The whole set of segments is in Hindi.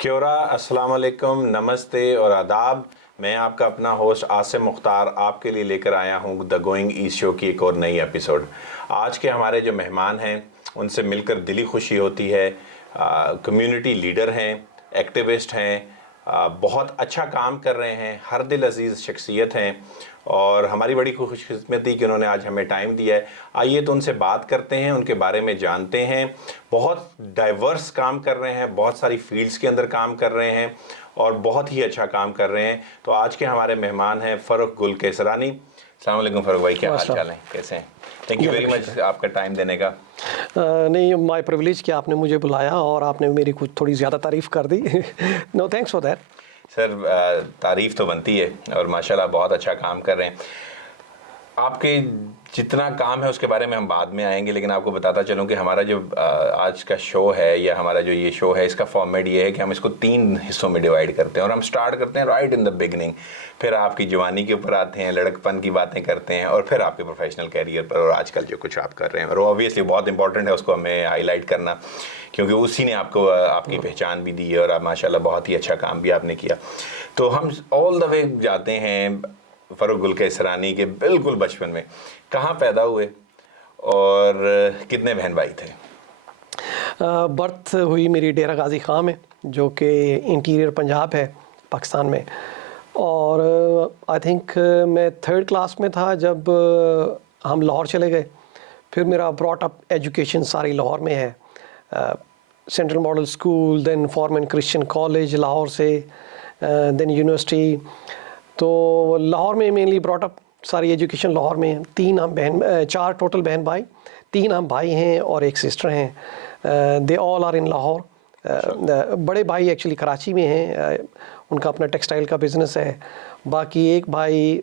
क्योरा, अस्सलाम वालेकुम, नमस्ते और आदाब। मैं आपका अपना होस्ट आसिम मुख्तार आपके लिए लेकर आया हूँ द गोइंग ईस्ट शो की एक और नई एपिसोड। आज के हमारे जो मेहमान हैं उनसे मिलकर दिली खुशी होती है। कम्युनिटी लीडर हैं, एक्टिविस्ट हैं, बहुत अच्छा काम कर रहे हैं, हर दिल अजीज़ शख्सियत हैं और हमारी बड़ी खुशकिस्मती कि उन्होंने आज हमें टाइम दिया है। आइए तो उनसे बात करते हैं, उनके बारे में जानते हैं। बहुत डाइवर्स काम कर रहे हैं, बहुत सारी फील्ड्स के अंदर काम कर रहे हैं और बहुत ही अच्छा काम कर रहे हैं। तो आज के हमारे मेहमान हैं फ़ारूक गुल केसरानी। अस्सलाम वालेकुम फ़ारूक भाई, क्या हाल चाल है, कैसे हैं? थैंक यू वेरी मच आपका टाइम देने का। नहीं, माय प्रिविलेज कि आपने मुझे बुलाया और आपने मेरी कुछ थोड़ी ज़्यादा तारीफ़ कर दी। No thanks for that. Sir, तारीफ़ तो बनती है और माशाल्लाह बहुत अच्छा काम कर रहे हैं। आपके जितना काम है उसके बारे में हम बाद में आएंगे, लेकिन आपको बताता चलूं कि हमारा जो आज का शो है या हमारा जो ये शो है, इसका फॉर्मेट ये है कि हम इसको 3 हिस्सों में डिवाइड करते हैं और हम स्टार्ट करते हैं राइट इन द बिगनिंग। फिर आपकी जवानी के ऊपर आते हैं, लड़कपन की बातें करते हैं और फिर आपके प्रोफेशनल कैरियर पर और आजकल जो कुछ आप कर रहे हैं। और ऑब्वियसली बहुत इंपॉर्टेंट है उसको हमें हाईलाइट करना, क्योंकि उसी ने आपको आपकी पहचान भी दी है और आप माशाल्लाह बहुत ही अच्छा काम भी आपने किया। तो हम ऑल द वे जाते हैं फ़ारूक गुल केसरानी के बिल्कुल बचपन में। कहाँ पैदा हुए और कितने बहन भाई थे? बर्थ हुई मेरी डेरा गाज़ी ख़ां में, जो कि इंटीरियर पंजाब है पाकिस्तान में। और आई थिंक मैं 3rd क्लास में था जब हम लाहौर चले गए। फिर मेरा ब्रॉट अप एजुकेशन सारी लाहौर में है। Central model school, then Forman Christian college Lahore से, देन यूनिवर्सिटी। तो लाहौर में मेनली ब्रॉट अप, सारी एजुकेशन लाहौर में। 4 टोटल बहन भाई, 3 हम भाई हैं और एक सिस्टर हैं। They all are in Lahore. बड़े भाई एक्चुअली कराची में हैं, उनका अपना टेक्सटाइल का बिज़नेस है। बाकी एक भाई,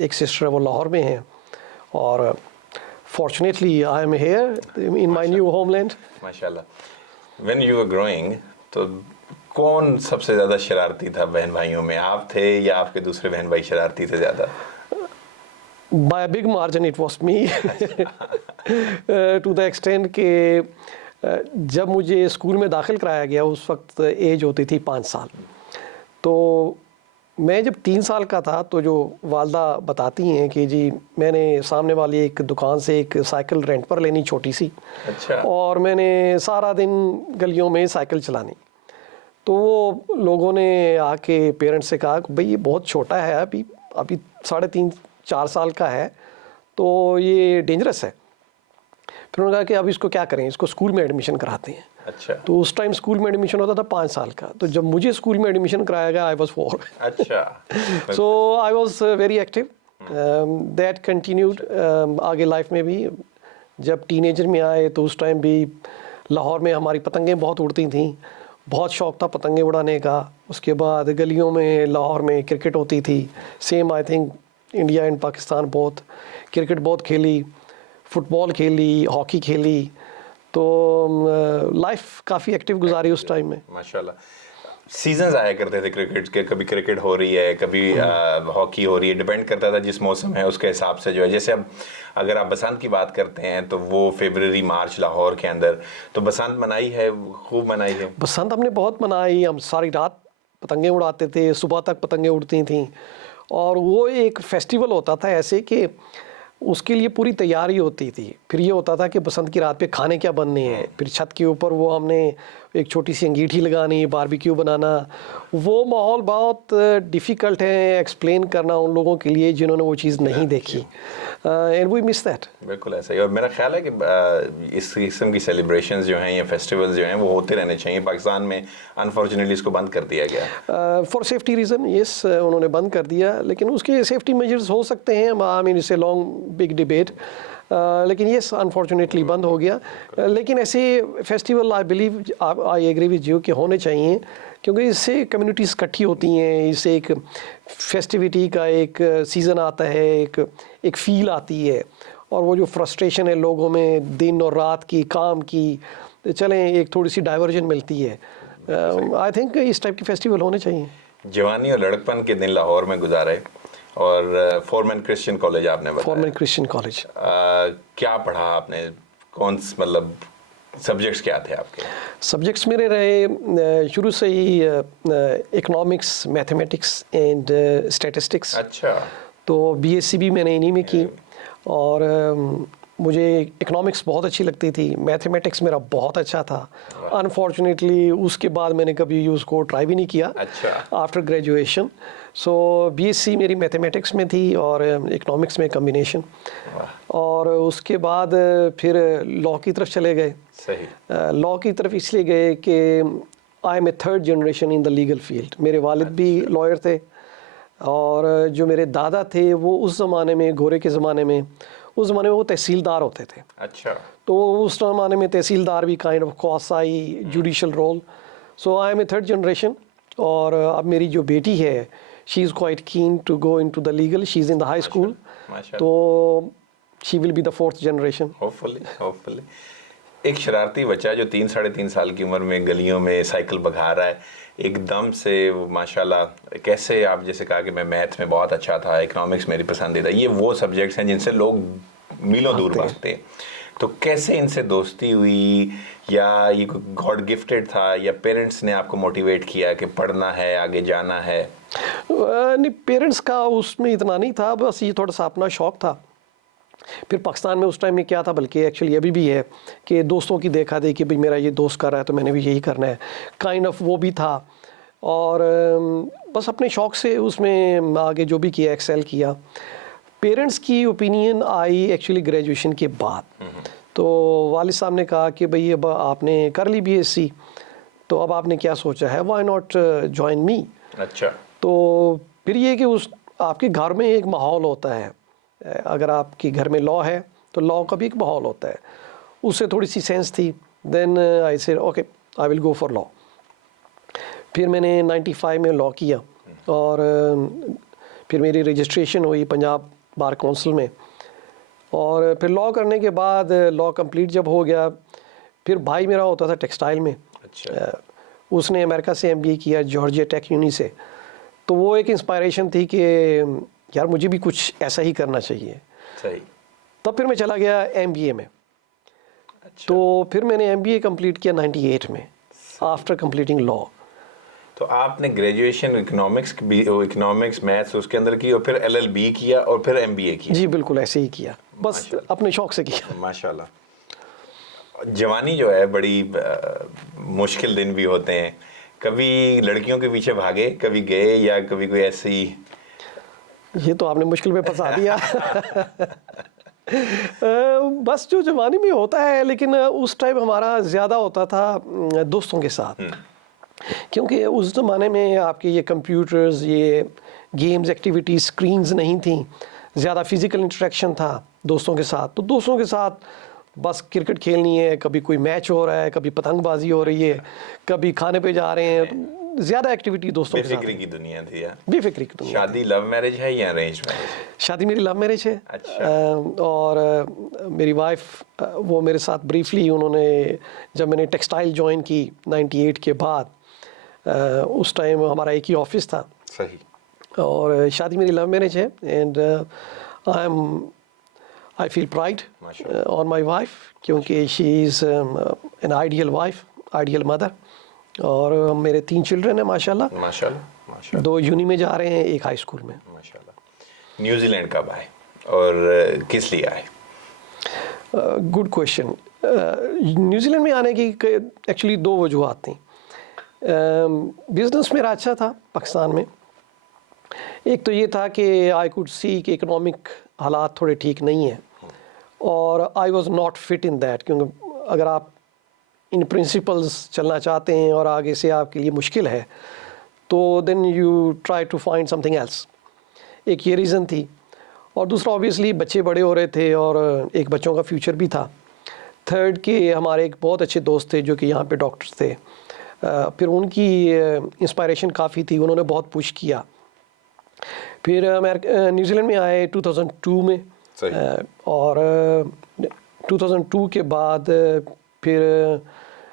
एक सिस्टर वो लाहौर में हैं। और fortunately I am here in my new homeland. माशाल्लाह। व्हेन यू वर ग्रोइंग, तो कौन सबसे ज़्यादा शरारती था बहन भाइयों में? आप थे या आपके दूसरे बहन भाई शरारती थे ज़्यादा? By a big margin it was me. To the extent कि जब मुझे स्कूल में दाखिल कराया गया उस वक्त एज होती थी 5 साल। तो मैं जब 3 साल का था तो जो वालदा बताती हैं कि जी मैंने सामने वाली एक दुकान से एक साइकिल रेंट पर लेनी छोटी सी। अच्छा। और मैंने सारा दिन गलियों में साइकिल चलानी। तो वो लोगों ने आके पेरेंट्स से कहा भाई ये बहुत छोटा है, अभी 3.5-4 साल का है, तो ये डेंजरस है। फिर उन्होंने कहा कि अब इसको क्या करें, इसको स्कूल में एडमिशन कराते हैं। अच्छा। तो उस टाइम स्कूल में एडमिशन होता था 5 साल का। तो जब मुझे स्कूल में एडमिशन कराया गया आई वाज 4। अच्छा। So I was very active. That continued आगे लाइफ में भी। जब टीनेजर में आए तो उस टाइम भी लाहौर में हमारी पतंगें बहुत उड़ती थीं, बहुत शौक़ था पतंगे उड़ाने का। उसके बाद गलियों में लाहौर में क्रिकेट होती थी। Same I think India and Pakistan बहुत क्रिकेट बहुत खेली, फुटबॉल खेली, हॉकी खेली। तो लाइफ काफ़ी एक्टिव गुजारी उस टाइम में। माशाल्लाह। सीजन्स आया करते थे क्रिकेट के, कभी क्रिकेट हो रही है, कभी हॉकी हो रही है, डिपेंड करता था जिस मौसम है उसके हिसाब से जो है। जैसे अब अगर आप बसंत की बात करते हैं तो वो फरवरी मार्च लाहौर के अंदर, तो बसंत मनाई है, खूब मनाई है? बसंत हमने बहुत मनाई। हम सारी रात पतंगे उड़ाते थे, सुबह तक पतंगे उड़ती थीं। और वो एक फेस्टिवल होता था ऐसे कि उसके लिए पूरी तैयारी होती थी। फिर ये होता था कि बसंत की रात पे खाने क्या बनने हैं। फिर छत के ऊपर वो हमने एक छोटी सी अंगीठी लगानी, बारबेक्यू बनाना। वो माहौल बहुत डिफ़िकल्ट है एक्सप्लेन करना उन लोगों के लिए जिन्होंने वो चीज़ नहीं देखी। And we miss that. बिल्कुल ऐसा ही। और मेरा ख्याल है कि इस किस्म की सेलिब्रेशंस जो हैं या फेस्टिवल्स जो हैं वो होते रहने चाहिए। पाकिस्तान में अनफॉर्चुनेटली इसको बंद कर दिया गया फॉर सेफ्टी रीज़न। यस, उन्होंने बंद कर दिया, लेकिन उसके सेफ्टी मेजर्स हो सकते हैं। I mean it's a long big debate. लेकिन यस अनफॉर्चुनेटली बंद हो गया। लेकिन ऐसे festival I believe, I agree with you कि होने चाहिए, क्योंकि इससे कम्युनिटीज़ इकट्ठी होती हैं। इससे एक फेस्टिविटी का एक सीज़न आता है, एक फ़ील आती है। और वो जो फ्रस्ट्रेशन है लोगों में दिन और रात की, काम की, चलें एक थोड़ी सी डाइवर्जन मिलती है। आई थिंक इस टाइप के फेस्टिवल होने चाहिए। जवानी और लड़कपन के दिन लाहौर में गुजारे और फॉर्मन क्रिश्चियन कॉलेज आपने बताया। Forman Christian college. क्या पढ़ा आपने? कौन मतलब सब्जेक्ट्स क्या थे आपके? सब्जेक्ट्स मेरे रहे शुरू से ही इकोनॉमिक्स, मैथमेटिक्स एंड स्टैटिस्टिक्स। अच्छा। तो बीएससी भी मैंने इन्हीं में की। और मुझे इकोनॉमिक्स बहुत अच्छी लगती थी, मैथमेटिक्स मेरा बहुत अच्छा था। अनफॉर्चुनेटली उसके बाद मैंने कभी उसको ट्राई भी नहीं किया अच्छा। After graduation. सो बीएससी मेरी मैथमेटिक्स में थी और इकोनॉमिक्स में कम्बिनेशन। और उसके बाद फिर लॉ की तरफ चले गए। सही। लॉ की तरफ इसलिए गए कि I am a third generation in the legal field. मेरे वालिद भी लॉयर थे और जो मेरे दादा थे वो उस ज़माने में, गोरे के ज़माने में, उस ज़माने में वो तहसीलदार होते थे। अच्छा। तो उस ज़माने में तहसीलदार भी kind of quasi judicial role. So I am a third generation. और अब मेरी जो बेटी है, she is quite keen to go into the legal, she is in the high school. तो she will be the fourth generation, hopefully. एक शरारती बच्चा जो 3-3.5 साल की उम्र में गलियों में साइकिल भगा रहा है, एकदम से माशाल्लाह, कैसे आप जैसे कहा कि मैं मैथ में बहुत अच्छा था, इकोनॉमिक्स मेरी पसंदीदा, ये वो सब्जेक्ट्स हैं जिनसे लोग मीलों दूर भागते हैं। तो कैसे इनसे दोस्ती हुई, या ये गॉड गिफ्टेड था, या पेरेंट्स ने आपको मोटिवेट किया कि पढ़ना है, आगे जाना है? नहीं, पेरेंट्स का उसमें इतना नहीं था, बस ये थोड़ा सा अपना शौक़ था। फिर पाकिस्तान में उस टाइम में क्या था, बल्कि एक्चुअली अभी भी है, कि दोस्तों की देखा देखी, भाई मेरा ये दोस्त कर रहा है तो मैंने भी यही करना है, काइंड ऑफ वो भी था। और बस अपने शौक़ से उसमें आगे जो भी किया, एक्सेल किया। पेरेंट्स की ओपिनियन आई एक्चुअली ग्रेजुएशन के बाद। तो वालिद साहब ने कहा कि भाई अब आपने कर ली बीएससी, तो अब आपने क्या सोचा है, व्हाई नॉट जॉइन मी। अच्छा। तो फिर ये कि उस आपके घर में एक माहौल होता है, अगर आपके घर में लॉ है तो लॉ का भी एक माहौल होता है, उससे थोड़ी सी सेंस थी। Then I said okay, I will go for law. फिर मैंने 95 में लॉ किया और फिर मेरी रजिस्ट्रेशन हुई पंजाब बार काउंसिल में। और फिर लॉ करने के बाद लॉ कंप्लीट जब हो गया, फिर भाई मेरा होता था टेक्सटाइल में। अच्छा। उसने अमेरिका से एमबीए किया, जॉर्जिया टेक यूनी से। तो वो एक इंस्पायरेशन थी कि यार मुझे भी कुछ ऐसा ही करना चाहिए। सही। तब फिर मैं चला गया एमबीए में। अच्छा। तो फिर मैंने एमबीए कंप्लीट किया 98 में, आफ्टर कंप्लीटिंग लॉ। तो आपने ग्रेजुएशन इकोनॉमिक्स मैथ्स उसके अंदर की, और फिर एलएलबी किया, और फिर एमबीए किया? जी बिल्कुल ऐसे ही किया, बस अपने शौक से किया। माशाल्लाह। जवानी जो है बड़ी मुश्किल दिन भी होते हैं, कभी लड़कियों के पीछे भागे, कभी गए, या कभी कोई ऐसी? ये तो आपने मुश्किल में फंसा दिया। बस जो जवानी में होता है, लेकिन उस टाइम हमारा ज़्यादा होता था दोस्तों के साथ, क्योंकि उस ज़माने में आपके ये कंप्यूटर्स, ये गेम्स एक्टिविटीज़, स्क्रीन्स नहीं थी, ज़्यादा फिज़िकल इंटरेक्शन था दोस्तों के साथ। तो दोस्तों के साथ बस क्रिकेट खेलनी है, कभी कोई मैच हो रहा है, कभी पतंगबाजी हो रही है, कभी खाने पे जा रहे हैं, तो ज़्यादा एक्टिविटी दोस्तों के साथ। बेफिक्री की दुनिया थी यार। बेफिक्री की दुनिया। शादी लव मैरिज है या अरेंज मैरिज? शादी मेरी लव मैरिज है। अच्छा। और मेरी वाइफ, वो मेरे साथ ब्रीफली, उन्होंने जब मैंने टेक्सटाइल ज्वाइन की 98 के बाद, उस टाइम हमारा एक ही ऑफिस था। सही। और शादी मेरी लव मैरिज है। And I feel pride on my wife, क्योंकि she is an ideal wife, ideal mother. और मेरे 3 चिल्ड्रन हैं माशाल्लाह। माशाल्लाह। 2 यूनी में जा रहे हैं, 1 हाई स्कूल में। माशाल्लाह। न्यूजीलैंड कब आए और किस लिए आए? Good question. न्यूजीलैंड में आने की एक्चुअली 2 वजूहत थी। बिज़नेस मेरा अच्छा था पाकिस्तान में। एक तो ये था कि आई कुड सी कि इकोनॉमिक हालात थोड़े ठीक नहीं हैं, और I was not fit in that, क्योंकि अगर आप इन प्रिंसिपल्स चलना चाहते हैं और आगे से आपके लिए मुश्किल है, तो then you try to find something else. एक ये रीज़न थी। और दूसरा ऑब्वियसली बच्चे बड़े हो रहे थे और एक बच्चों का फ्यूचर भी था। थर्ड कि हमारे एक बहुत अच्छे दोस्त थे जो कि यहाँ पे डॉक्टर्स थे। फिर उनकी इंस्पायरेशन काफ़ी थी, उन्होंने बहुत पुश किया। फिर न्यूजीलैंड में आए 2002 में। और 2002 के बाद फिर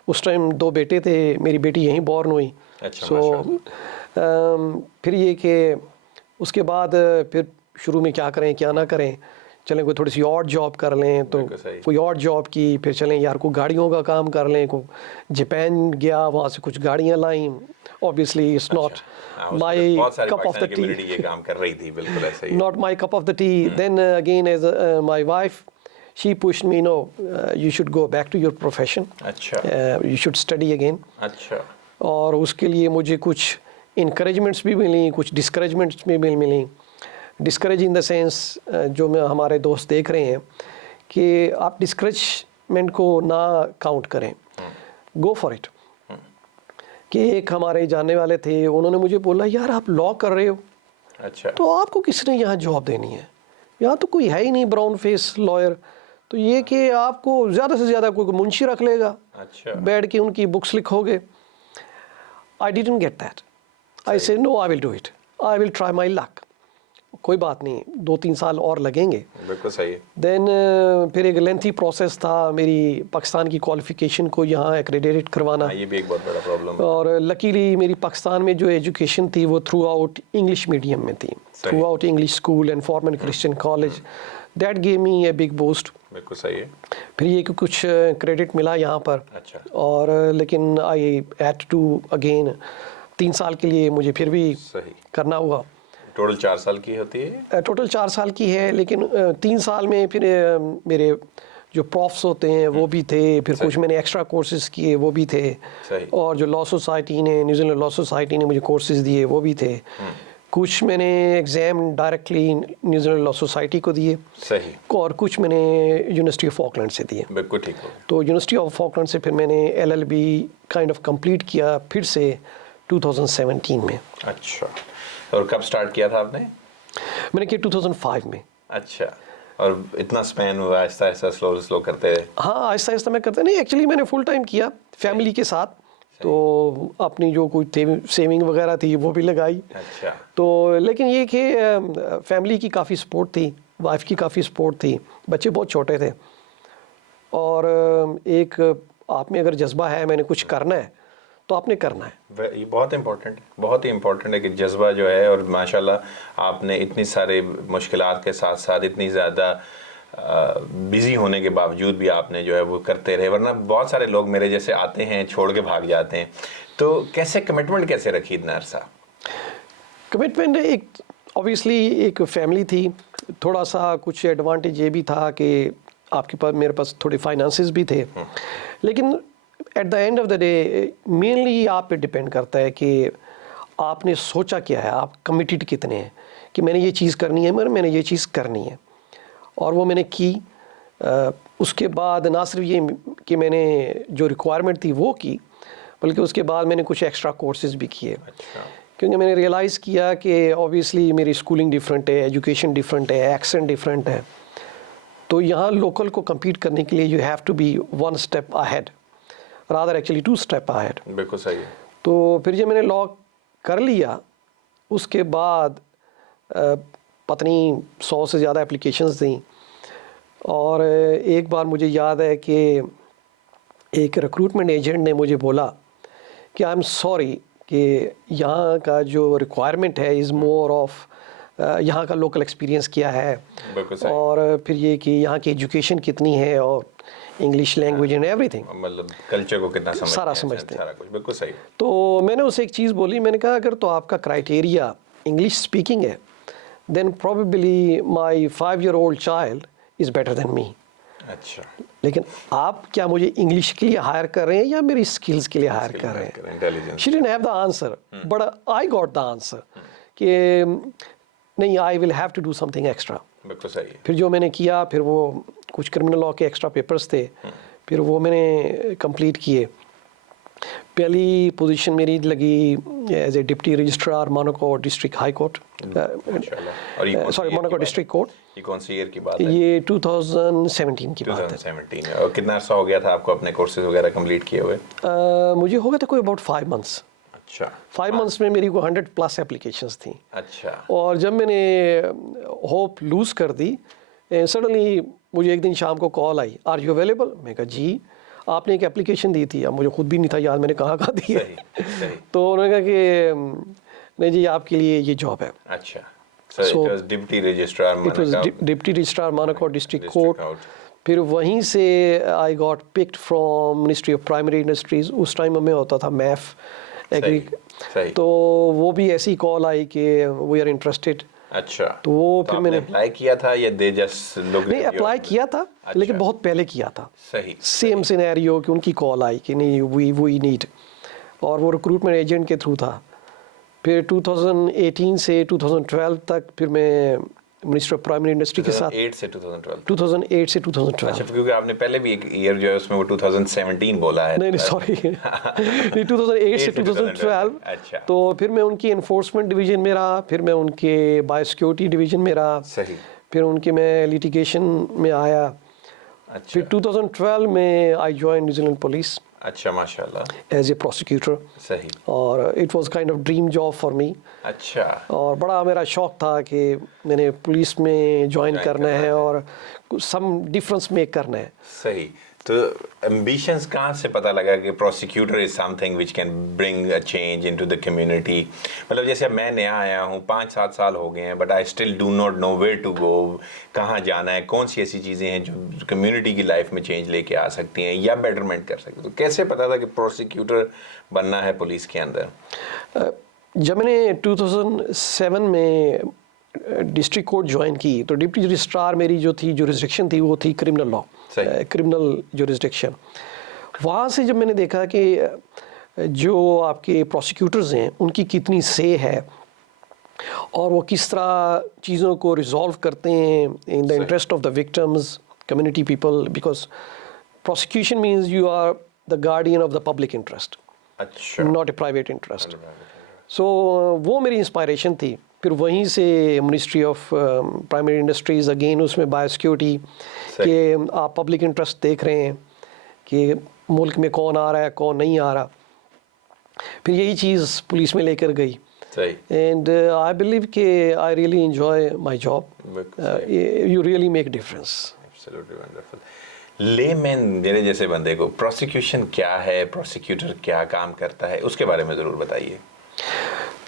उस टाइम 2 बेटे थे, मेरी बेटी यहीं बॉर्न हुई। अच्छा। फिर ये कि उसके बाद फिर शुरू में क्या करें क्या ना करें, चलें कोई थोड़ी सी और जॉब कर लें, तो बिल्कुल सही। कोई और जॉब की, फिर चलें यार कोई गाड़ियों का काम कर लें, को जापान गया, वहाँ से कुछ गाड़ियाँ लाई। ऑब्वियसली इट्स नॉट हाँ, उसमें माई बहुत सारी cup of Pakistani the T, community ये काम कर रही थी, बिल्कुल ऐसा ही। not my cup of the tea. Then again, as my wife, she pushed me, no, you should go back to your profession. अच्छा You should study again. अच्छा और उसके लिए मुझे कुछ इंकरेजमेंट्स भी मिली, कुछ डिस्करेजमेंट्स भी मिली। डिस्करेज इन द सेंस जो मैं हमारे दोस्त देख रहे हैं कि आप डिस्करेजमेंट को ना काउंट करें, गो फॉर इट। कि एक हमारे जानने वाले थे, उन्होंने मुझे बोला यार आप लॉ कर रहे हो, अच्छा तो आपको किसने यहाँ जॉब देनी है, यहाँ तो कोई है ही नहीं ब्राउन फेस लॉयर, तो ये कि आपको ज़्यादा से ज़्यादा कोई मुंशी रख लेगा, अच्छा बैठ के उनकी बुक्स लिखोगे। I didn't get that, I say no, I will do it, I will try my luck. कोई बात नहीं, 2-3 साल और लगेंगे। बिल्कुल सही है। देन फिर एक लेंथी प्रोसेस था मेरी पाकिस्तान की क्वालिफ़िकेशन को यहाँ एक्रेडिटेड करवाना। हाँ, ये भी एक बहुत बड़ा प्रॉब्लम है। और लकीली मेरी पाकिस्तान में जो एजुकेशन थी वो थ्रू आउट इंग्लिश मीडियम में थी, through out English school and formal Christian college. That gave me a big boost. बिल्कुल सही है। फिर ये कि कुछ क्रेडिट मिला यहाँ पर, अच्छा और लेकिन आई हैड टू अगेन 3 साल के लिए मुझे फिर भी सही। करना हुआ। टोटल 4 साल की होती है? टोटल 4 साल की है, लेकिन 3 साल में फिर मेरे जो प्रॉफ्स होते हैं वो भी थे, फिर कुछ मैंने एक्स्ट्रा कोर्सेज किए वो भी थे, सही। और जो लॉ सोसाइटी ने, न्यूजीलैंड लॉ सोसाइटी ने मुझे कोर्सेज दिए वो भी थे। कुछ मैंने exam directly New Zealand law society को दिए, सही। और कुछ मैंने यूनिवर्सिटी ऑफ ऑकलैंड से दिए। बिल्कुल ठीक हो। तो यूनिवर्सिटी ऑफ ऑकलैंड से फिर मैंने LLB काइंड ऑफ कंप्लीट किया फिर से 2017 में। अच्छा, और कब स्टार्ट किया था आपने? मैंने किया 2005 में। अच्छा, और इतना स्पैन हुआ, आहिस्ता आहिस्ता स्लो करते? हाँ, आहिस्ता आहिस्ता मैं करता नहीं, एक्चुअली मैंने फुल टाइम किया फैमिली के साथ, तो अपनी जो कोई सेविंग वगैरह थी वो भी लगाई। अच्छा। तो लेकिन ये कि फैमिली की काफ़ी सपोर्ट थी, वाइफ की काफ़ी सपोर्ट थी, बच्चे बहुत छोटे थे, और एक आप में अगर जज्बा है मैंने कुछ करना है तो आपने करना है। ये बहुत इम्पोर्टेंट है, बहुत ही इम्पोर्टेंट है कि जज्बा जो है, और माशाल्लाह आपने इतनी सारे मुश्किलात के साथ साथ इतनी ज़्यादा बिज़ी होने के बावजूद भी आपने जो है वो करते रहे, वरना बहुत सारे लोग मेरे जैसे आते हैं छोड़ के भाग जाते हैं। तो कैसे कमिटमेंट कैसे रखी इतना अरसा? कमिटमेंट एक ऑब्वियसली एक फैमिली थी, थोड़ा सा कुछ एडवांटेज ये भी था कि आपके पास, मेरे पास थोड़े फाइनेंसेस भी थे, लेकिन at the end of the day mainly आप पे डिपेंड करता है कि आपने सोचा क्या है, आप कमिटेड कितने हैं कि मैंने ये चीज़ करनी है, मैंने ये चीज़ करनी है, और वो मैंने की। उसके बाद ना सिर्फ ये कि मैंने जो रिक्वायरमेंट थी वो की, बल्कि उसके बाद मैंने कुछ एक्स्ट्रा कोर्सेज भी किए। अच्छा। क्योंकि मैंने रियलाइज़ किया कि ऑब्वियसली मेरी स्कूलिंग डिफरेंट है, एजुकेशन डिफरेंट है, एक्सेंट डिफरेंट है, तो यहाँ लोकल को compete करने के लिए you have to be 1 step ahead, rather actually 2 step ahead। बिल्कुल सही है। तो फिर जब मैंने लॉ कर लिया, उसके बाद पता नहीं 100 से ज़्यादा एप्लीकेशंस दी, और एक बार मुझे याद है कि एक रिक्रूटमेंट एजेंट ने मुझे बोला कि आई एम सॉरी कि यहाँ का जो रिक्वायरमेंट है इज़ मोर ऑफ यहाँ का लोकल एक्सपीरियंस क्या है, बिल्कुल सही। और फिर ये कि यहाँ की एजुकेशन कितनी है, और इंग्लिश लैंग्वेज एंड एवरीथिंग, मतलब कल्चर को कितना समझते सारा हैं, समझते हैं। सारा कुछ। बिल्कुल सही। तो मैंने उसे एक चीज़ बोली, मैंने कहा अगर तो आपका क्राइटेरिया इंग्लिश स्पीकिंग है, then probably my 5-year-old child is better than me. अच्छा। लेकिन आप क्या मुझे इंग्लिश के लिए हायर कर रहे हैं या मेरी स्किल्स के लिए हायर कर रहे हैं? Intelligence. She didn't have the answer, but I got the answer कि नहीं, I will have to do something extra. बिल्कुल सही है। फिर जो मैंने किया, फिर वो कुछ क्रिमिनल लॉ के एक्स्ट्रा पेपर्स थे, फिर वो मैंने कंप्लीट किए। पहली पोजीशन मेरी लगी as a deputy registrar Monaco district high court, और ये सॉरी मोनाको डिस्ट्रिक्ट कोर्ट। ये कौन सी ईयर की बात है? ये 2017 की बात है। 2017। और कितना अर्सा हो गया था आपको अपने कोर्सेज वगैरह कंप्लीट किए हुए? मुझे हो गया था कोई अबाउट 5 months। अच्छा। 5 months में मेरी को 100+ एप्लीकेशंस थी। अच्छा। और जब मैंने होप लूज़ कर दी, सडनली मुझे एक दिन शाम को कॉल आई, आर यू अवेलेबल? मैं कहा जी। आपने एक एप्लीकेशन दी थी, अब मुझे खुद भी नहीं था याद मैंने कहाँ दी है। सही। तो उन्होंने कहा कि नहीं जी, आपके लिए ये जॉब है। अच्छा। So So it was Deputy Registrar it was Manakau Deputy Registrar Manakau District District Court. Court. फिर वहीं से I got picked from ministry of primary industries. उस टाइम में होता था मैफ एग्री। सही। तो वो भी ऐसी कॉल आई कि वी आर इंटरेस्टेड। अच्छा, तो वो फिर आपने मैंने अप्लाई किया था या दे जस्ट लुक? नहीं अप्लाई किया था, लेकिन बहुत पहले किया था। सही। सेम सिनेरियो कि उनकी कॉल आई कि नहीं वी नीड, और वो रिक्रूटमेंट एजेंट के थ्रू था। फिर 2018 से 2012 तक फिर मैं मिनिस्टर ऑफ प्राइमरी इंडस्ट्री के साथ 2008 से 2012। 2008 से 2012। अच्छा, क्योंकि आपने पहले भी एक ईयर जो है उसमें वो 2017 बोला है। नहीं सॉरी नहीं 2008 से 2012। अच्छा। तो फिर मैं उनकी एनफोर्समेंट डिवीजन में रहा, फिर मैं उनके बायोसिक्योरिटी डिवीजन में रहा, सही। फिर उनके मैं लिटिगेशन में आया। अच्छा। फिर 2012 में आई जॉइन न्यूजीलैंड पुलिस अच्छा, माशाल्लाह। एज ए प्रोसिक्यूटर, सही। और it was kind of dream job for me. अच्छा। और बड़ा मेरा शौक था कि मैंने पुलिस में ज्वाइन करना है और सम डिफरेंस मेक करना है। सही। तो एम्बिशंस कहाँ से पता लगा कि prosecutor is something which can bring a change into the community? मतलब जैसे अब मैं नया आया हूँ, 5-7 साल हो गए हैं, but I still do not know where to go, कहाँ जाना है, कौन सी ऐसी चीज़ें हैं जो कम्युनिटी की लाइफ में चेंज लेके आ सकती हैं या बेटरमेंट कर सकती हैं। तो कैसे पता था कि प्रोसिक्यूटर बनना है पुलिस के अंदर? जब मैंने 2007 में डिस्ट्रिक्ट कोर्ट ज्वाइन की तो डिप्टी रजिस्ट्रार मेरी जो थी जुरिस्डिक्शन थी वो थी क्रिमिनल लॉ, क्रिमिनल जुरिस्डिक्शन। वहाँ से जब मैंने देखा कि जो आपके प्रोसिक्यूटर्स हैं उनकी कितनी से है और वो किस तरह चीज़ों को रिजॉल्व करते हैं in the interest of the victims, community people, because prosecution means you are the guardian of the public interest, अच्छा। Not a private interest. So वो मेरी इंस्पायरेशन थी। फिर वहीं से ministry of primary industries, again उसमें बायोसिक्योरिटी कि आप पब्लिक इंटरेस्ट देख रहे हैं कि मुल्क में कौन आ रहा है कौन नहीं आ रहा। फिर यही चीज़ पुलिस में लेकर गई। एंड आई बिलीव कि I really enjoy my job. You really make difference. Absolutely wonderful. Layman मेरे जैसे बंदे को प्रोसिक्यूशन क्या है, प्रोसिक्यूटर क्या काम करता है, उसके बारे में ज़रूर बताइए।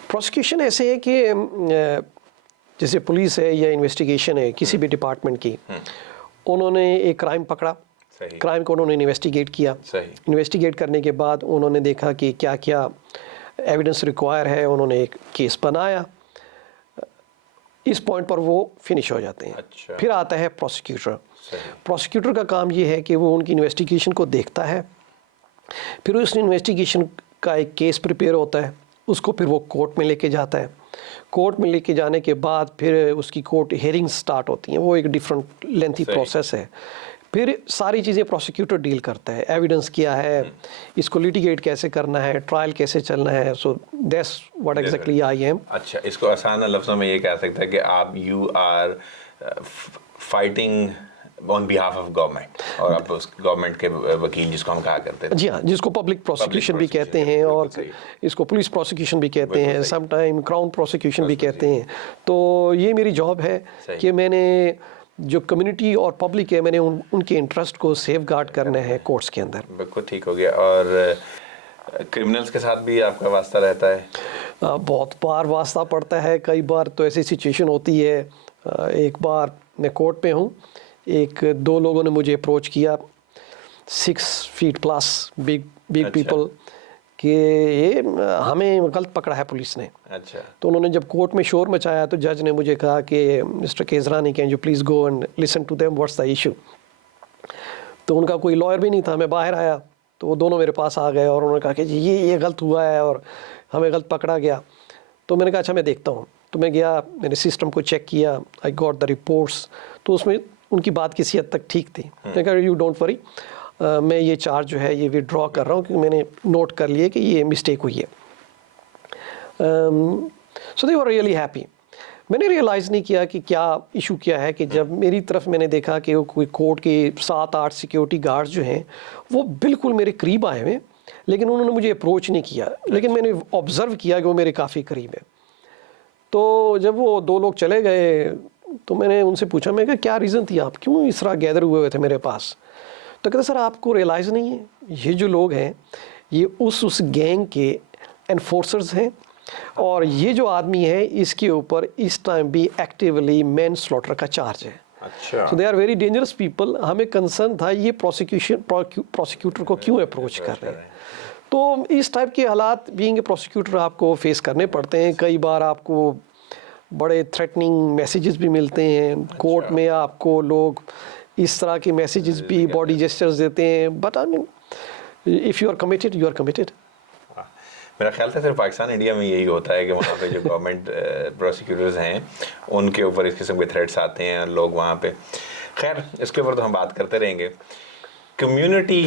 प्रोसिक्यूशन ऐसे है कि जैसे पुलिस है या इन्वेस्टिगेशन है किसी भी डिपार्टमेंट की, उन्होंने एक क्राइम पकड़ा, क्राइम को उन्होंने इन्वेस्टिगेट किया, इन्वेस्टिगेट करने के बाद उन्होंने देखा कि क्या क्या एविडेंस रिक्वायर है, उन्होंने एक केस बनाया, इस पॉइंट पर वो फिनिश हो जाते हैं। अच्छा। फिर आता है प्रोसिक्यूटर। प्रोसिक्यूटर का काम ये है कि वो उनकी इन्वेस्टिगेशन को देखता है, फिर उस इन्वेस्टिगेशन का एक केस प्रिपेयर होता है, उसको फिर वो कोर्ट में लेके जाता है। कोर्ट में लेके जाने के बाद फिर उसकी कोर्ट हियरिंग स्टार्ट होती हैं, वो एक डिफरेंट लेंथी प्रोसेस है। फिर सारी चीज़ें प्रोसिक्यूटर डील करता है, एविडेंस क्या है, इसको लिटिगेट कैसे करना है, ट्रायल कैसे चलना है। So that's what exactly I am. अच्छा, इसको आसान लफ्ज़ों में ये कह सकते हैं कि आप you are fighting on behalf of government, और आप उस गवर्नमेंट के वकील जिसको हम कहा करते हैं। जी हाँ, जिसको पब्लिक प्रोसिक्यूशन भी कहते हैं और इसको पुलिस प्रोसिक्यूशन भी कहते हैं, सम टाइम क्राउन प्रोसिक्यूशन भी कहते हैं। तो ये मेरी जॉब है कि मैंने जो कम्युनिटी और पब्लिक है, मैंने उनके इंटरेस्ट को सेफ गार्ड करना है कोर्ट्स के अंदर। बिल्कुल ठीक हो गया। और क्रिमिनल्स के साथ भी आपका वास्ता रहता है? बहुत बार वास्ता पड़ता है। कई बार तो ऐसी सिचुएशन होती है, एक बार मैं कोर्ट पे हूँ, दो लोगों ने मुझे अप्रोच किया, 6 फीट प्लस बिग पीपल, कि ये हमें गलत पकड़ा है पुलिस ने। अच्छा। तो उन्होंने जब कोर्ट में शोर मचाया तो जज ने मुझे कहा कि mister Kejrani, can you please go and listen to them, what's the issue. तो उनका कोई लॉयर भी नहीं था, मैं बाहर आया तो वो दोनों मेरे पास आ गए और उन्होंने कहा कि जी ये गलत हुआ है और हमें गलत पकड़ा गया। तो मैंने कहा अच्छा मैं देखता हूँ। तो मैं गया, मैंने सिस्टम को चेक किया, आई गॉट द रिपोर्ट्स। तो उसमें उनकी बात किसी हद तक ठीक थी। मैं कहा यू डोंट वरी, मैं ये चार्ज जो है ये विड्रॉ कर रहा हूँ क्योंकि मैंने नोट कर लिया कि ये मिस्टेक हुई है। सो दे वर रियली हैप्पी। मैंने रियलाइज़ नहीं किया कि क्या इशू क्या है कि जब मेरी तरफ मैंने देखा कि वो कोई कोर्ट के 7-8 सिक्योरिटी गार्ड्स जो हैं वो बिल्कुल मेरे करीब आए हुए, लेकिन उन्होंने मुझे अप्रोच नहीं किया, लेकिन मैंने ऑब्ज़र्व किया कि वो मेरे काफ़ी करीब है। तो जब वो 2 लोग चले गए तो मैंने उनसे पूछा, मैं कहा क्या रीज़न थी, आप क्यों इस तरह गैदर हुए थे मेरे पास? तो कहते सर आपको रियलाइज़ नहीं है, ये जो लोग हैं ये उस गैंग के एनफोर्सर्स हैं और ये जो आदमी है इसके ऊपर इस टाइम भी एक्टिवली मैन स्लॉटर का चार्ज है। अच्छा। So they are very dangerous people. हमें कंसर्न था ये प्रोसिक्यूटर को क्यों अप्रोच कर रहे हैं। तो इस टाइप के हालात बीइंग ए प्रोसिक्यूटर आपको फेस करने पड़ते हैं। कई बार आपको बड़े थ्रेटनिंग मैसेजेस भी मिलते हैं कोर्ट में, आपको लोग इस तरह के मैसेजेस भी बॉडी जेस्चर्स देते हैं। But I mean if you are committed you are committed. मेरा ख्याल था सिर्फ पाकिस्तान इंडिया में यही होता है कि वहाँ पे जो गवर्नमेंट प्रोसिक्यूटर्स हैं उनके ऊपर इस किस्म के थ्रेट्स आते हैं लोग वहाँ पे। खैर इसके ऊपर तो हम बात करते रहेंगे। कम्युनिटी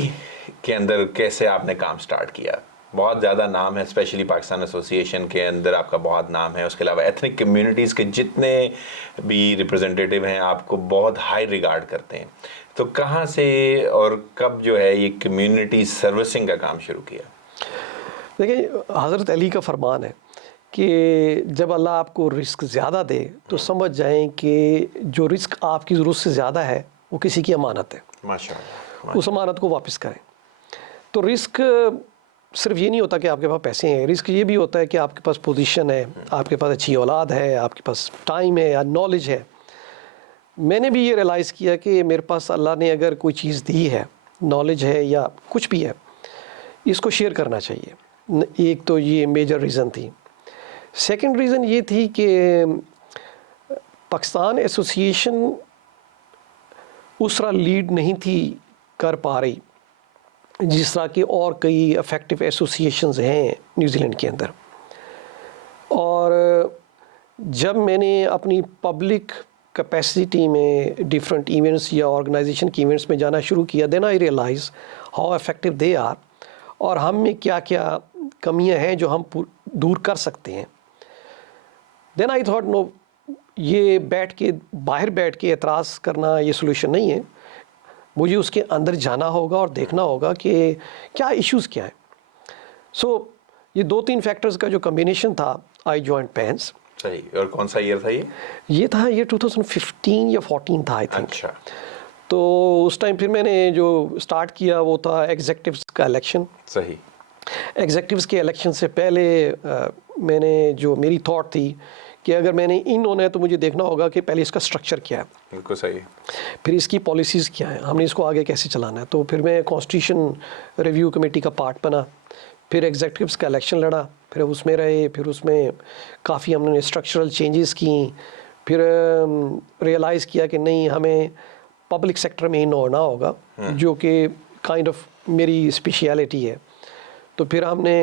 के अंदर कैसे आपने काम स्टार्ट किया? बहुत ज़्यादा नाम है, स्पेशली पाकिस्तान एसोसिएशन के अंदर आपका बहुत नाम है। उसके अलावा एथनिक कम्युनिटीज़ के जितने भी रिप्रेजेंटेटिव हैं आपको बहुत हाई रिगार्ड करते हैं। तो कहाँ से और कब जो है ये कम्युनिटी सर्विसिंग का काम शुरू किया? देखिए, हज़रत अली का फरमान है कि जब अल्लाह आपको रिस्क ज़्यादा दे तो समझ जाएं कि जो रिस्क आपकी ज़रूरत से ज़्यादा है वो किसी की अमानत है। माशाअल्लाह। उस अमानत को वापस करें। तो रिस्क सिर्फ ये नहीं होता कि आपके पास पैसे हैं, रिस्क ये भी होता है कि आपके पास पोजीशन है, आपके पास अच्छी औलाद है, आपके पास टाइम है या नॉलेज है। मैंने भी ये रियलाइज़ किया कि मेरे पास अल्लाह ने अगर कोई चीज़ दी है, नॉलेज है या कुछ भी है, इसको शेयर करना चाहिए। एक तो ये मेजर रीज़न थी। सेकंड रीज़न ये थी कि पाकिस्तान एसोसिएशन उस तरह लीड नहीं थी कर पा रही जिस तरह की और कई इफ़ेक्टिव एसोसिएशंस हैं न्यूजीलैंड के अंदर। और जब मैंने अपनी पब्लिक कैपेसिटी में डिफरेंट इवेंट्स या ऑर्गेनाइजेशन के इवेंट्स में जाना शुरू किया, then I realise how effective they are और हम में क्या क्या कमियां हैं जो हम दूर कर सकते हैं। देन आई थॉट नो, ये बाहर बैठ के एतराज़ करना ये सोल्यूशन नहीं है। मुझे उसके अंदर जाना होगा और देखना होगा कि क्या इश्यूज़ क्या हैं। सो ये 2-3 फैक्टर्स का जो कम्बिनेशन था, आई जॉइंट पैंस। सही। और कौन सा ईयर था ये? ये था ये 2015 या 14 था आई थिंक। अच्छा। तो उस टाइम फिर मैंने जो स्टार्ट किया वो था एग्जेक्टिव्स का इलेक्शन। सही। एग्जेक्टिव्स के इलेक्शन से पहले मैंने जो मेरी थॉट थी कि अगर मैंने इन होना है तो मुझे देखना होगा कि पहले इसका स्ट्रक्चर क्या है, बिल्कुल सही, फिर इसकी पॉलिसीज़ क्या है, हमने इसको आगे कैसे चलाना है। तो फिर मैं कॉन्स्टिट्यूशन रिव्यू कमेटी का पार्ट बना, फिर एग्जेक्टिव्स का इलेक्शन लड़ा, फिर उसमें रहे, फिर उसमें काफ़ी हमने स्ट्रक्चरल चेंजेस की। फिर रियलाइज़ किया कि नहीं, हमें पब्लिक सेक्टर में इन होना होगा जो कि काइंड ऑफ मेरी स्पेशलिटी है। तो फिर हमने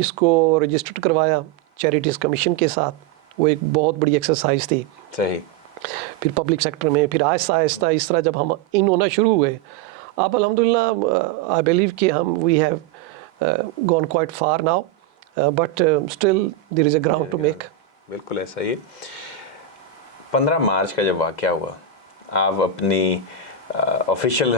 इसको रजिस्टर्ड करवाया चैरिटीज़ कमीशन के साथ। वो एक बहुत बड़ी एक्सरसाइज थी। सही। फिर पब्लिक सेक्टर में फिर आहिस्ता आहिस्ता इस तरह जब हम इन होना शुरू हुए, अब अल्हम्दुलिल्लाह आई बिलीव कि हम we have gone quite far now, but still there is a ground to make. बिल्कुल ऐसा ही। 15 मार्च का जब वाक़या हुआ, आप अपनी ऑफिशियल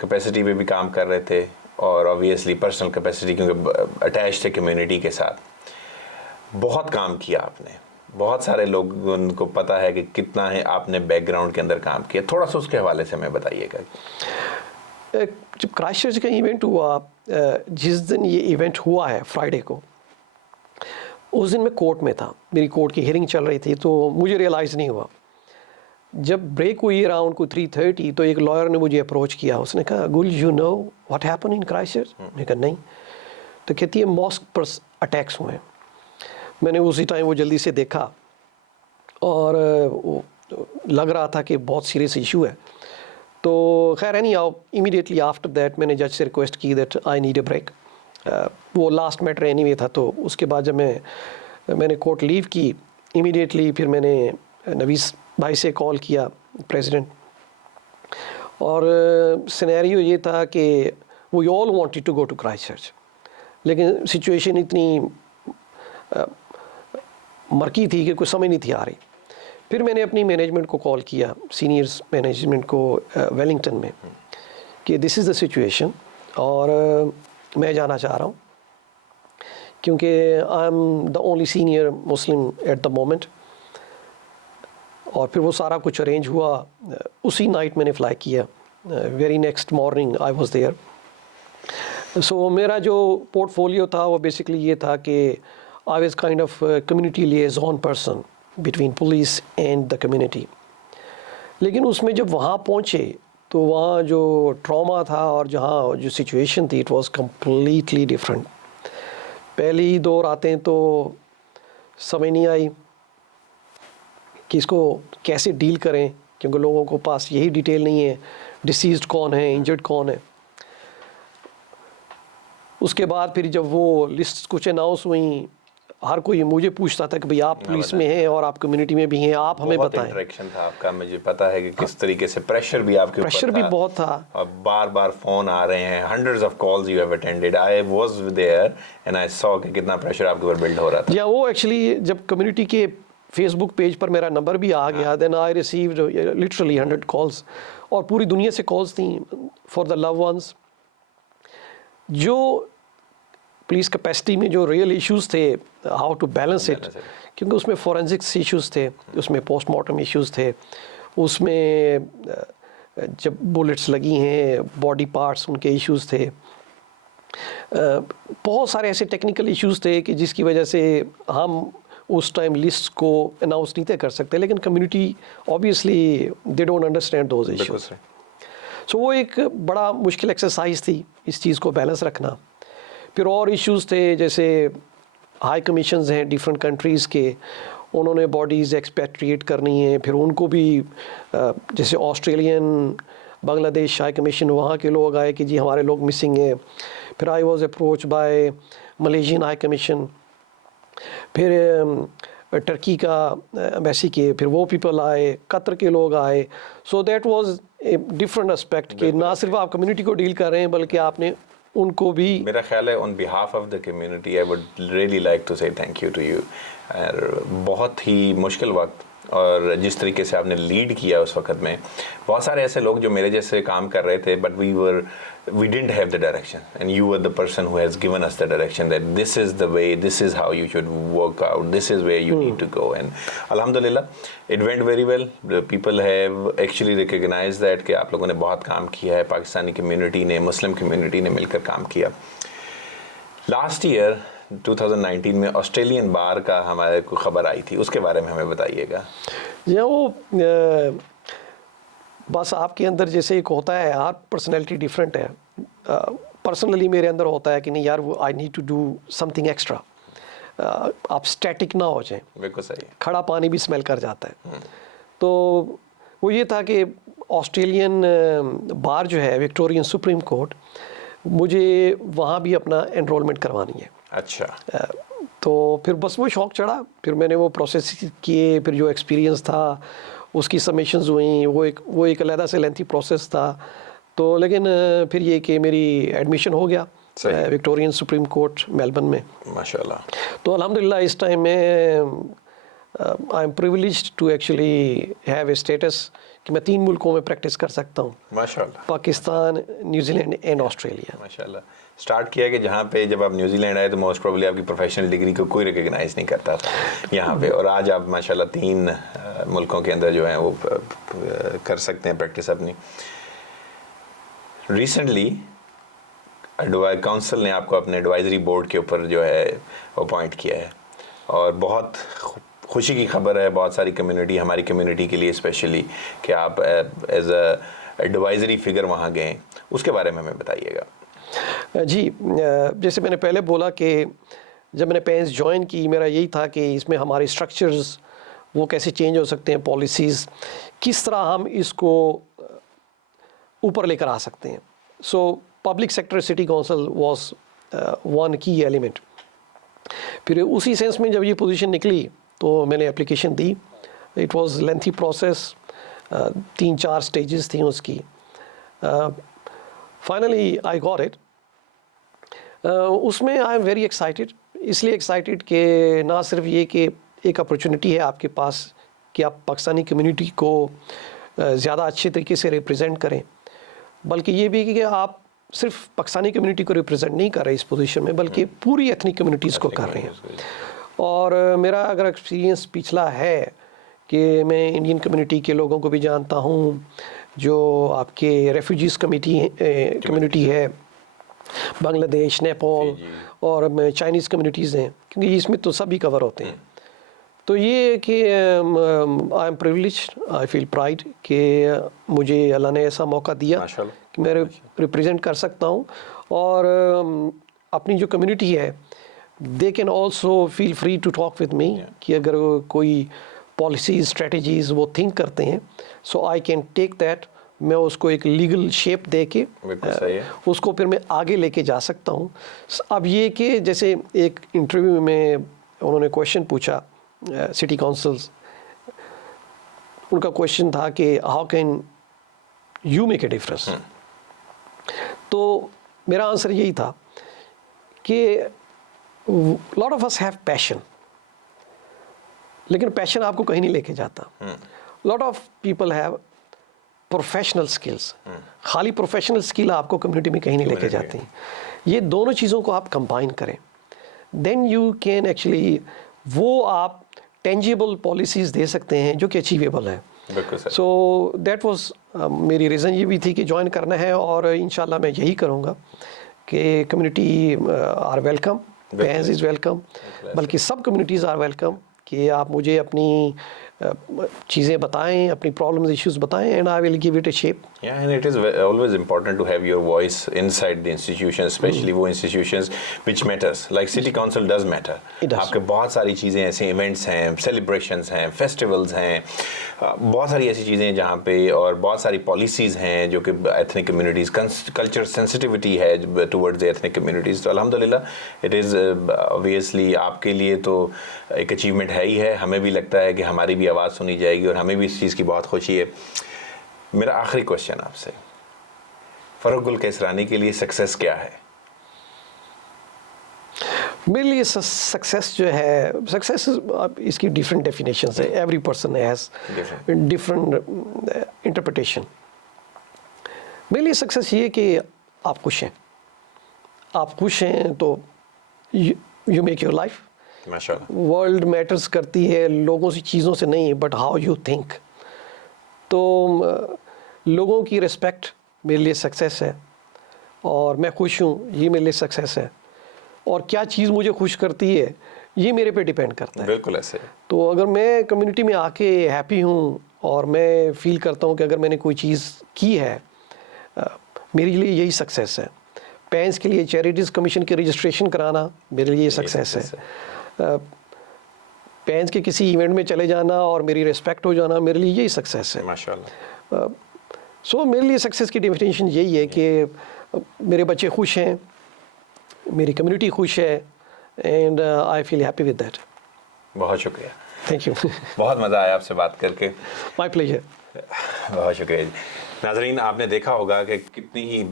कैपेसिटी पे भी काम कर रहे थे और ऑब्वियसली पर्सनल कैपेसिटी, क्योंकि अटैच थे कम्युनिटी के साथ। बहुत काम किया आपने, बहुत सारे लोगों को पता है कि कितना है आपने बैकग्राउंड के अंदर काम किया। थोड़ा सा उसके हवाले से हमें बताइएगा। जब क्राइस्टचर्च का इवेंट हुआ, जिस दिन ये इवेंट हुआ है फ्राइडे को, उस दिन मैं कोर्ट में था, मेरी कोर्ट की हियरिंग चल रही थी, तो मुझे रियलाइज़ नहीं हुआ। जब ब्रेक हुई अराउंड को 3:30 तो एक लॉयर ने मुझे अप्रोच किया। उसने कहा, गुल you know what happen in Christchurch? मैंने कहा नहीं। तो कहती है मॉस्क पर अटैक्स हुए हैं। मैंने उसी टाइम वो जल्दी से देखा और लग रहा था कि बहुत सीरियस इशू है। तो खैर anyhow immediately after that मैंने जज से रिक्वेस्ट की that I need a break. वो लास्ट मैटर एनीवे था। तो उसके बाद जब मैंने कोर्ट लीव की, इमीडिएटली फिर मैंने नवीस भाई से कॉल किया, प्रेसिडेंट, और सिनेरियो ये था कि we all wanted to go to Christchurch, लेकिन सिचुएशन इतनी मरकी थी कि कुछ समझ नहीं थी आ रही। फिर मैंने अपनी मैनेजमेंट को कॉल किया, सीनियर्स मैनेजमेंट को वेलिंगटन में, कि दिस इज़ द सिचुएशन और मैं जाना चाह रहा हूँ क्योंकि I am the only senior Muslim at the moment. और फिर वो सारा कुछ अरेंज हुआ। उसी नाइट मैंने फ़्लाई किया, very next morning I was there. So मेरा जो पोर्टफोलियो था वो बेसिकली ये था कि I was kind of a community liaison person between police and the community. लेकिन उसमें जब वहाँ पहुँचे तो वहाँ जो ट्रॉमा था और जहाँ जो सिचुएशन थी, इट वाज कम्प्लीटली डिफरेंट. पहली 2 रातें तो समझ नहीं आई कि इसको कैसे डील करें, क्योंकि लोगों को पास यही डिटेल नहीं है डिसीज्ड कौन है, इंजर्ड कौन है. उसके बाद फिर जब वो लिस्ट कुछ अनाउंस हुई, हर कोई मुझे पूछता था कि भाई आप पुलिस में हैं और आप कम्युनिटी में भी हैं, आप हमें बताएं. इंटरेक्शन था आपका, मुझे पता है कि किस तरीके से प्रेशर भी आपके ऊपर था. प्रेशर भी बहुत था और बार-बार फोन आ रहे हैं, hundreds of calls you have attended. I was there and I saw कि कितना प्रेशर आपके ऊपर बिल्ड हो रहा था. या वो एक्चुअली जब कम्युनिटी के फेसबुक पेज पर मेरा नंबर भी आ गया, then I received literally 100 calls, और पूरी दुनिया से कॉल्स थी फॉर द लव वंस. जो पुलिस कैपेसिटी में जो रियल इश्यूज थे, हाउ टू बैलेंस इट, क्योंकि उसमें फॉरेंसिक्स इश्यूज थे, उसमें पोस्टमार्टम इश्यूज थे, उसमें जब बुलेट्स लगी हैं, बॉडी पार्ट्स उनके इश्यूज थे, बहुत सारे ऐसे टेक्निकल इश्यूज थे कि जिसकी वजह से हम उस टाइम लिस्ट को अनाउंस नहीं थे कर सकते. लेकिन community obviously they don't understand those issues. So वो एक बड़ा मुश्किल एक्सरसाइज थी इस चीज़ को बैलेंस रखना. फिर और इश्यूज थे, जैसे हाई कमीशंस हैं डिफरेंट कंट्रीज़ के, उन्होंने बॉडीज़ एक्सपेट्रिएट करनी है, फिर उनको भी जैसे ऑस्ट्रेलियन, बांग्लादेश हाई कमीशन, वहाँ के लोग आए कि जी हमारे लोग मिसिंग हैं. फिर I was approach by Malaysian high commission, फिर टर्की का एम्बेसी के, फिर वो पीपल आए, कतर के लोग आए. So that was a different aspect कि ना सिर्फ आप कम्युनिटी को डील कर रहे हैं बल्कि आपने उनको भी. मेरा ख्याल है on behalf of the community I would really like to say thank you to you. बहुत ही मुश्किल वक्त, और जिस तरीके से आपने लीड किया उस वक्त में, बहुत सारे ऐसे लोग जो मेरे जैसे काम कर रहे थे, but we didn't have the direction, and you were the person who has given us the direction that this is the way, this is how you should work out, this is where you need to go. And alhamdulillah it went very well. The people have actually recognized that कि आप लोगों ने बहुत काम किया है, पाकिस्तानी कम्युनिटी ने, मुस्लिम कम्युनिटी ने मिलकर काम किया. लास्ट ईयर 2019 में ऑस्ट्रेलियन बार का हमारे को खबर आई थी, उसके बारे में हमें बताइएगा. या वो बस आपके अंदर जैसे एक होता है, हर पर्सनैलिटी डिफरेंट है. पर्सनली मेरे अंदर होता है कि नहीं यार, वो I need to do something extra. आप स्टैटिक ना हो जाएं. बिल्कुल सही. खड़ा पानी भी स्मेल कर जाता है. तो वो ये था कि ऑस्ट्रेलियन बार जो है, विक्टोरियन सुप्रीम कोर्ट, मुझे वहाँ भी अपना एनरोलमेंट करवानी है. अच्छा. तो फिर बस वो शौक़ चढ़ा, फिर मैंने वो प्रोसेस किए, फिर जो एक्सपीरियंस था उसकी सबमिशंस हुई, वो एक अलग से लेंथी प्रोसेस था. तो लेकिन फिर ये कि मेरी एडमिशन हो गया विक्टोरियन सुप्रीम कोर्ट मेलबर्न में. माशाल्लाह. तो अल्हम्दुलिल्लाह इस टाइम में I am privileged to actually have a status कि मैं 3 मुल्कों में प्रैक्टिस कर सकता हूँ. माशाल्लाह. Pakistan, New Zealand and Australia. माशाल्लाह. स्टार्ट किया कि जहाँ पे जब आप न्यूजीलैंड आए तो मोस्ट प्रोबेबली आपकी प्रोफेशनल डिग्री को कोई रिकग्नाइज नहीं करता था यहाँ पे, और आज आप माशाल्लाह 3 मुल्कों के अंदर जो है वो कर सकते हैं प्रैक्टिस अपनी. रिसेंटली काउंसिल ने आपको अपने एडवाइजरी बोर्ड के ऊपर जो है अपॉइंट किया है, और बहुत खुशी की खबर है बहुत सारी कम्युनिटी, हमारी कम्युनिटी के लिए स्पेशली, कि आप एज अ एडवाइजरी फिगर वहाँ गए. उसके बारे में हमें बताइएगा. जी, जैसे मैंने पहले बोला कि जब मैंने पेंस ज्वाइन की, मेरा यही था कि इसमें हमारे स्ट्रक्चर्स वो कैसे चेंज हो सकते हैं, पॉलिसीज़ किस तरह हम इसको ऊपर लेकर आ सकते हैं. So public sector city council was one की एलिमेंट. फिर उसी सेंस में जब ये पोजीशन निकली तो मैंने application the. It was lengthy process, 3-4 stages थी उसकी. Finally I got it. उसमें आई एम वेरी एक्साइटेड. इसलिए एक्साइटेड कि ना सिर्फ ये कि एक अपॉर्चुनिटी है आपके पास कि आप पाकिस्तानी कम्युनिटी को ज़्यादा अच्छे तरीके से रिप्रेजेंट करें, बल्कि ये भी कि आप सिर्फ पाकिस्तानी कम्युनिटी को रिप्रेजेंट नहीं कर रहे इस पोजीशन में, बल्कि पूरी एथनिक कम्युनिटीज़ को कर रहे हैं. और मेरा अगर एक्सपीरियंस पिछला है कि मैं इंडियन कम्युनिटी के लोगों को भी जानता हूँ, जो आपके रेफ्यूजीज़ कम्युनिटी है, बांग्लादेश, नेपाल और चाइनीज़ कम्युनिटीज़ हैं, क्योंकि इसमें तो सभी कवर होते हैं। तो ये कि I am privileged, I feel pride कि मुझे अल्लाह ने ऐसा मौका दिया कि मैं रिप्रेजेंट कर सकता हूँ। और अपनी जो कम्युनिटी है, they can also feel free to talk with me कि अगर कोई पॉलिसीज स्ट्रेटजीज़ वो थिंक करते हैं, so I can take that, मैं उसको एक लीगल शेप दे के उसको फिर मैं आगे लेके जा सकता हूँ। अब ये कि जैसे एक इंटरव्यू में उन्होंने क्वेश्चन पूछा सिटी काउंसिल्स, उनका क्वेश्चन था कि how can you make a difference. तो मेरा आंसर यही था कि lot of us have passion, लेकिन पैशन आपको कहीं नहीं लेके जाता। Lot of people have professional skills, खाली प्रोफेशनल स्किल आपको कम्युनिटी में कहीं नहीं लेके जाती। ये दोनों चीज़ों को आप कंबाइन करें, देन यू कैन एक्चुअली, वो आप टेंजिबल पॉलिसीज़ दे सकते हैं जो कि अचीवेबल है। सो दैट वाज मेरी रीज़न ये भी थी कि ज्वाइन करना है, और इंशाल्लाह मैं यही करूँगा कि community are welcome, fans is welcome, बल्कि सब कम्युनिटीज़ आर वेलकम कि आप मुझे अपनी चीज़ें बताएं, अपनी प्रॉब्लम्स, इश्यूज बताएं, and I will give it a shape. Yeah, and it is always important to have your voice inside the institution, especially वो institutions which matters, like city council does matter. आपके बहुत सारी चीज़ें ऐसे events हैं, celebrations हैं, festivals हैं, बहुत सारी ऐसी चीज़ें हैं जहाँ पे, और बहुत सारी policies हैं जो कि ethnic communities, culture sensitivity है towards the ethnic communities. तो अल्हम्दुलिल्लाह it is obviously आपके लिए तो एक achievement है ही है, हमें भी लगता है कि हमारी भी आवाज़ सुनी जाएगी और हमें भी इस चीज़ की बहुत खुशी है। मेरा आखिरी क्वेश्चन आपसे, फ़ारूक गुल कैसरानी के लिए सक्सेस क्या है? मेरे लिए सक्सेस जो है, सक्सेस इसकी डिफरेंट डेफिनेशंस है, every person has different interpretation. मेरे लिए सक्सेस ये कि आप खुश हैं, आप खुश हैं तो यू मेक योर लाइफ। माशाल्लाह। वर्ल्ड मैटर्स करती है लोगों से, चीज़ों से नहीं, बट हाउ यू थिंक। तो लोगों की रिस्पेक्ट मेरे लिए सक्सेस है, और मैं खुश हूँ, ये मेरे लिए सक्सेस है। और क्या चीज़ मुझे खुश करती है ये मेरे पे डिपेंड करता है। बिल्कुल ऐसे। तो अगर मैं कम्युनिटी में आके हैप्पी हूँ और मैं फील करता हूँ कि अगर मैंने कोई चीज़ की है, मेरे लिए यही सक्सेस है। पेंस के लिए चैरिटीज़ कमीशन के रजिस्ट्रेशन कराना मेरे लिए सक्सेस है। पेंस के किसी इवेंट में चले जाना और मेरी रिस्पेक्ट हो जाना मेरे लिए यही सक्सेस है। माशाल्लाह। सो मेरे लिए सक्सेस की डेफिनेशन यही है कि मेरे बच्चे खुश हैं, मेरी कम्युनिटी खुश है, and I feel happy with that. बहुत शुक्रिया। Thank you. बहुत मज़ा आया आपसे बात करके। My pleasure. बहुत शुक्रिया जी। नाजरीन आपने देखा होगा कि कितनी ही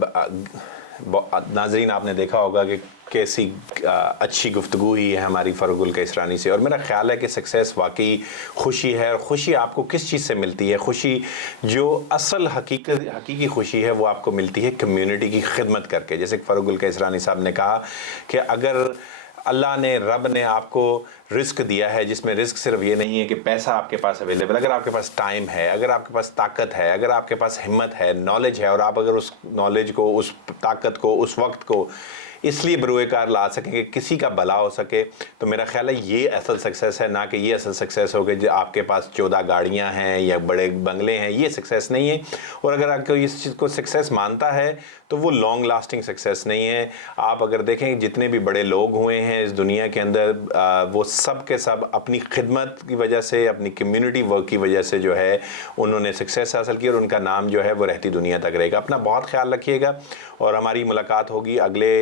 नाजरीन आपने देखा होगा कि कैसी अच्छी गुफ्तगू ही है हमारी फ़ारूक गुल कैसरानी से। और मेरा ख़्याल है कि सक्सेस वाकई खुशी है, और ख़ुशी आपको किस चीज़ से मिलती है? खुशी जो असल हकीकी खुशी है वो आपको मिलती है कम्युनिटी की खिदमत करके। जैसे फ़ारूक गुल कैसरानी साहब ने कहा कि अगर अल्लाह ने, रब ने आपको रिस्क दिया है, जिसमें रिस्क सिर्फ ये नहीं है कि पैसा आपके पास अवेलेबल, अगर आपके पास टाइम है, अगर आपके पास ताकत है, अगर आपके पास हिम्मत है, नॉलेज है, और आप अगर उस नॉलेज को, उस ताकत को, उस वक्त को इसलिए बरूएकार ला सकें कि किसी का भला हो सके, तो मेरा ख्याल है ये असल सक्सेस है। ना कि ये असल सक्सेस हो कि जो आपके पास 14 गाड़ियां हैं या बड़े बंगले हैं, ये सक्सेस नहीं है। और अगर आपको इस चीज़ को सक्सेस मानता है तो वो लॉन्ग लास्टिंग सक्सेस नहीं है। आप अगर देखें जितने भी बड़े लोग हुए हैं इस दुनिया के अंदर, वो सब के सब अपनी खिदमत की वजह से, अपनी कम्युनिटी वर्क की वजह से जो है उन्होंने सक्सेस हासिल की, और उनका नाम जो है वो रहती दुनिया तक रहेगा। अपना बहुत ख्याल रखिएगा, और हमारी मुलाकात होगी अगले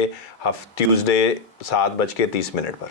ट्यूसडे 7:30 पर।